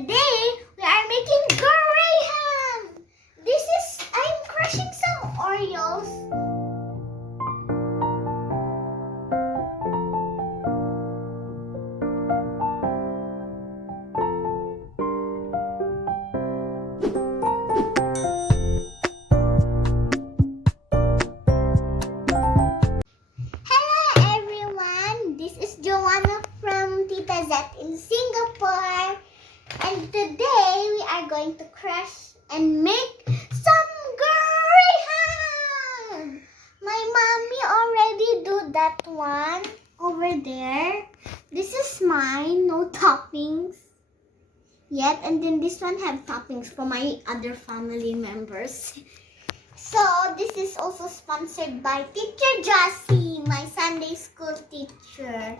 today we are making Graham. I'm crushing some Oreos. Hello everyone, this is Joanna from Tita Zet in Singapore. And today we are going to crush and make some Graham. My mommy already do that one over there. This is mine, no toppings yet. And then this one have toppings for my other family members. So this is also sponsored by Teacher Jassy, my Sunday school teacher.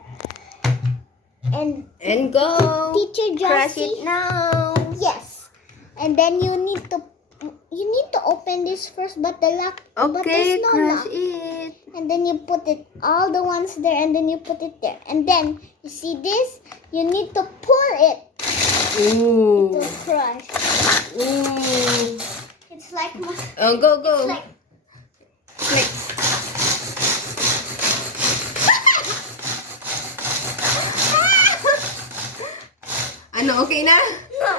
And go. Teacher Crush Jassy. it now. Yes. And then you need to open this first, but but Okay, there's no crush lock. it. And then you put it all the ones there, and then you put it there. And then you see this, you need to pull it Ooh. to crush. Ooh. It's like Oh, go. it's like Next. Ano, okay na? no.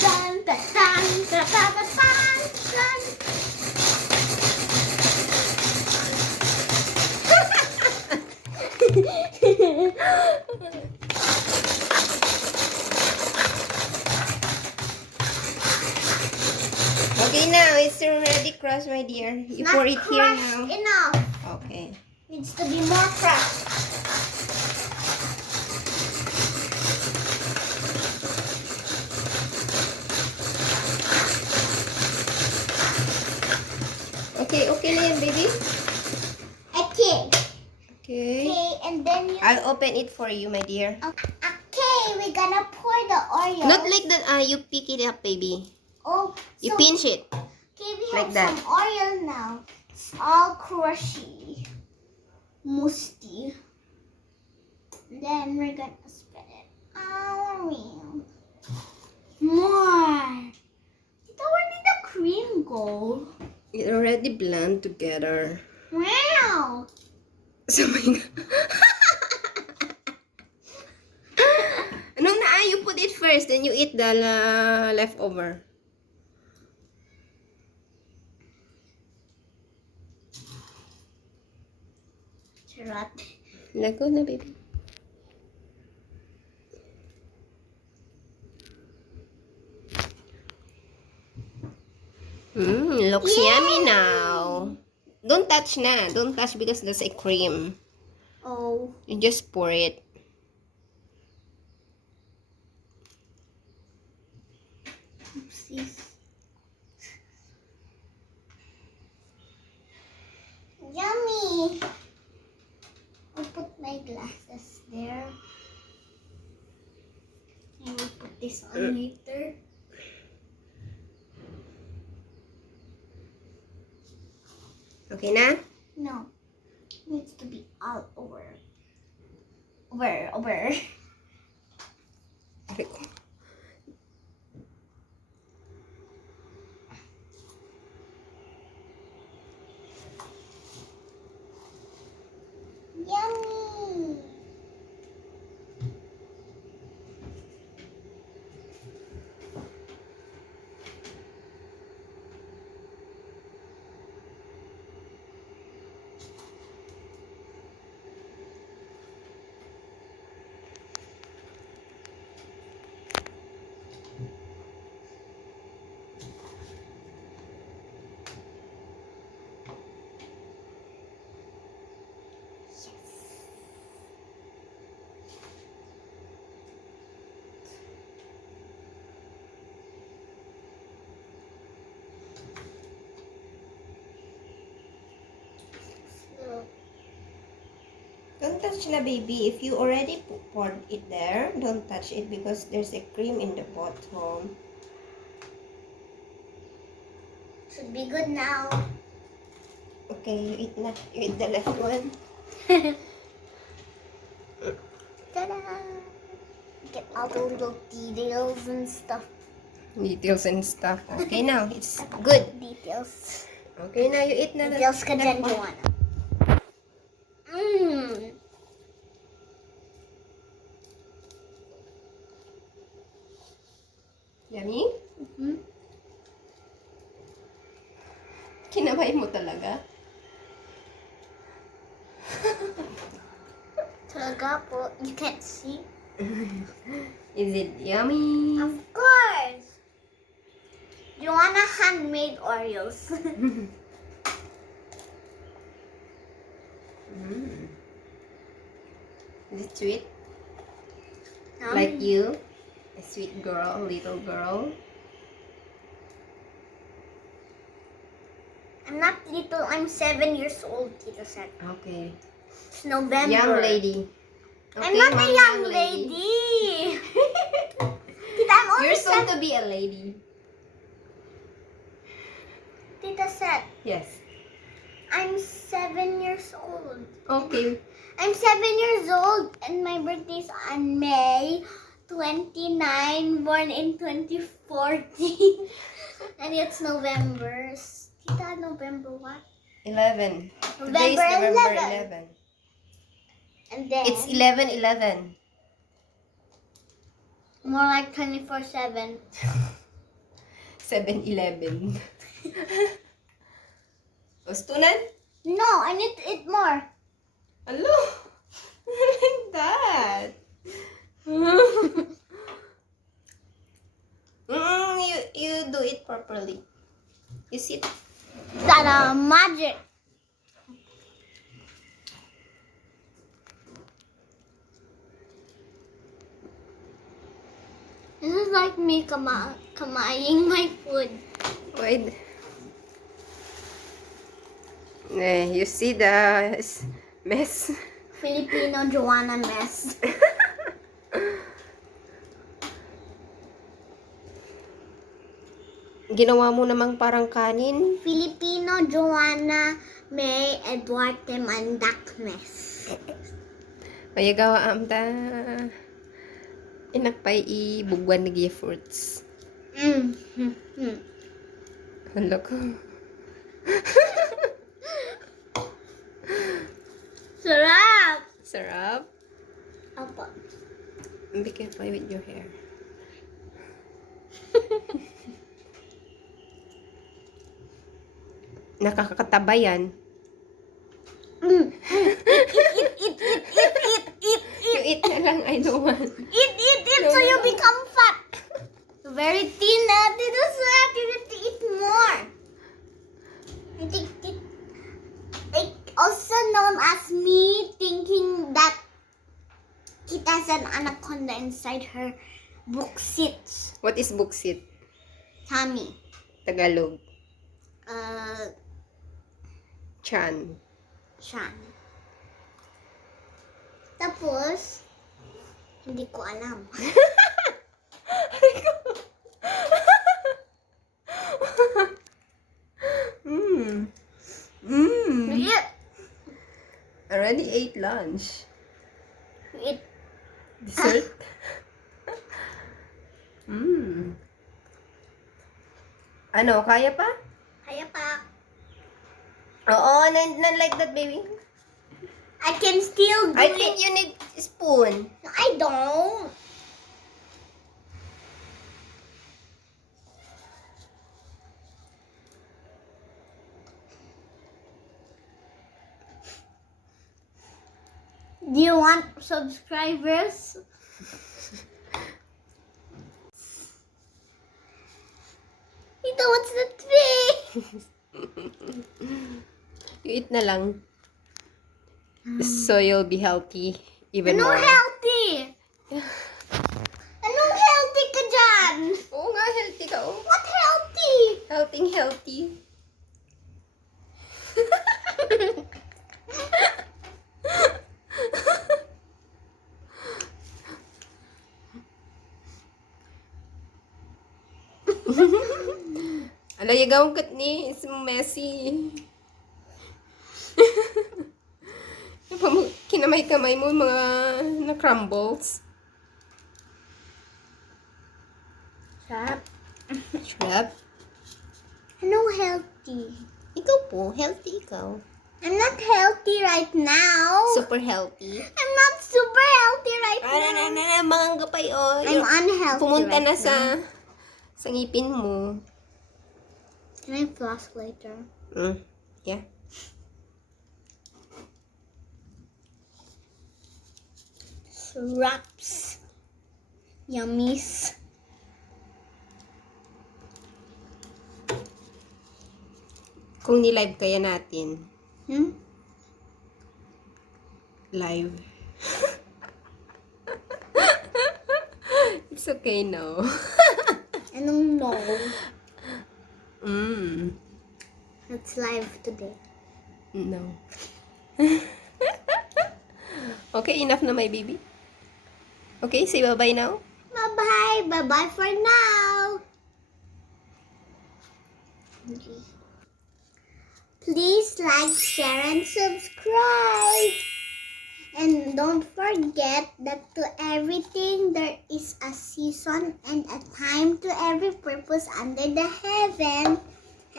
Dun, dun, dun, dun, dun, dun, dun. Okay now, it's already crushed, my dear. You Not pour it here crushed now. enough. Okay. Needs to be more crushed. Okay na yan, baby. Okay. Okay. Okay, and then you. I'll open it for you, my dear. Okay, we're gonna pour the Oreo. Not like that, you pick it up, baby. Oh, You so, pinch it. okay, we like have that. some Oreo now. It's all crushy, musty. Then we're gonna spread it all around. More. Tita, where did the cream go? It already blend together. Wow. So my God. Anong na, you put it first, then you eat the leftover. Charot. Go na, baby. Looks Yay! yummy now. Don't touch na. Don't touch because that's a cream. Oh. You just pour it. Oopsies. Yummy. I'll put my glasses there. I will put this on later. Okay na? No. It needs to be all over. Over. Okay. Yummy. Don't touch na, baby. If you already poured it there, don't touch it because there's a cream in the bottom. Should be good now. Okay, you eat na. You eat the left one. Ta-da! Get all the little details and stuff. Details and stuff. Okay, now it's good. Details. Okay, now you eat na. the Details ka left dyan, one. Joanna. Mmm. Yummy? Mm-hmm. Kinamay mo talaga? Talaga po. You can't see. Is it yummy? Of course. Joanna handmade Oreos. Mm. Is it sweet? Yum. Like you? A sweet girl, little girl? I'm not little. I'm 7 years old, Tita said. Okay. It's November. Young lady. I'm not a Mom, young lady. Tita, I'm only You're soon 7. to be a lady. Tita said, Yes. I'm 7 years old. Okay. I'm 7 years old and my birthday's on May 29, born in 2014. And it's November. Tita, November what? 11. Today is November November 11. And then It's 11/11. more like 24/7. 7-11. Gustunan? No, I need to eat more. Hello. Like that. You do it properly. You sit. Tada, magic. This is like me kamaying my food. Wait. You see the mess? Filipino Joanna mess. Ginawa mo namang parang kanin. Filipino Joanna May Eduarte Mandak mess. Mayagawa amta. Inakpay ibugwan ng fruits. Hala ko. Sarap! Sarap. Apa. Be careful with your hair. Nakakataba yan. Eat. You eat na lang, I don't want. Eat, so you become fat. Very thin, Tito Sweat. You need to eat more. I think also known as me thinking that it has an anaconda inside her buksit What is buksit? tummy. Tagalog. Chan. Siyan. Tapos, hindi ko alam. Eat. Already ate lunch. Eat. Dessert? Ano, kaya pa? Kaya pa. Oo, not like that, baby. I can still do I it. think you need spoon. I don't. Do you want subscribers? Ito, what's the trick? You eat na lang. So you'll be healthy even Anong more. healthy? Anong healthy ka dyan? Oo nga, healthy ka. Oh. What healthy? Healthy. Ala, yagawang kat ni. It's messy. Kinamay-kamay mo mga na-crumbles. Sarap. Sarap. Ano healthy? Ikaw po, healthy ikaw. I'm not healthy right now. Super healthy. I'm not super healthy right now. Mga gapay, oh. I'm unhealthy Pumunta right na now. sa ngipin mo. Can I floss later? Yeah. Wraps. Yummies. Kung ni-live kaya natin. Live. It's okay, no? Anong no? It's live today. No. Okay, enough na my baby. Okay, say bye-bye now. Bye-bye. Bye-bye for now. Okay. Please like, share, and subscribe. And don't forget that to everything there is a season and a time to every purpose under the heaven.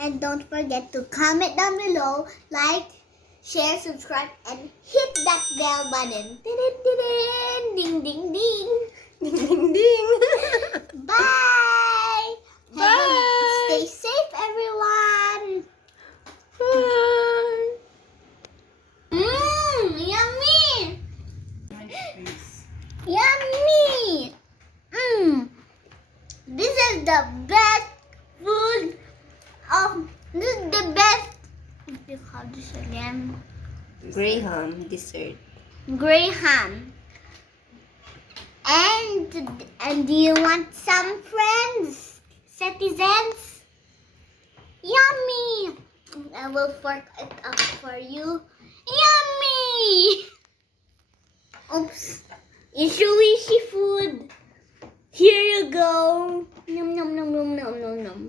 And don't forget to comment down below, like, share, subscribe, and hit that bell button. Ding, ding, ding. Ding, ding, ding. Bye. Bye. Stay safe, everyone. Bye. Yummy. Yummy. This is the best food of. This is the best. What do you call this again? Graham dessert. Graham. And do you want some friends, citizens? Yummy! I will fork it up for you. Yummy! Oops. Wishy food. Here you go. Nom nom nom nom nom nom nom.